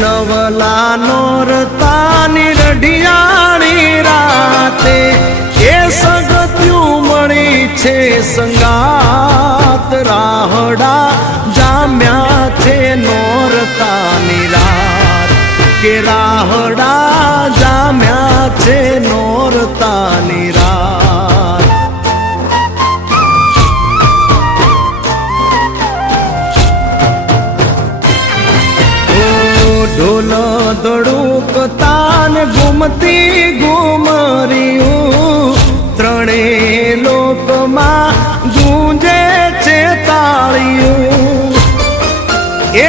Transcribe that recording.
નવલા નોરતાની રઢિયાળી રાતે એ સગત્યું મળી છે સંગાત રાહડા જામ્યા છે નોરતાની રાત કે રાહડા જામ્યા છે નોરતાની રાત ઢોલ દડુક તાન ઘૂમતી ઘૂમરિયું ત્રણે લોકમાં ગૂંજે છે તાળીયું એ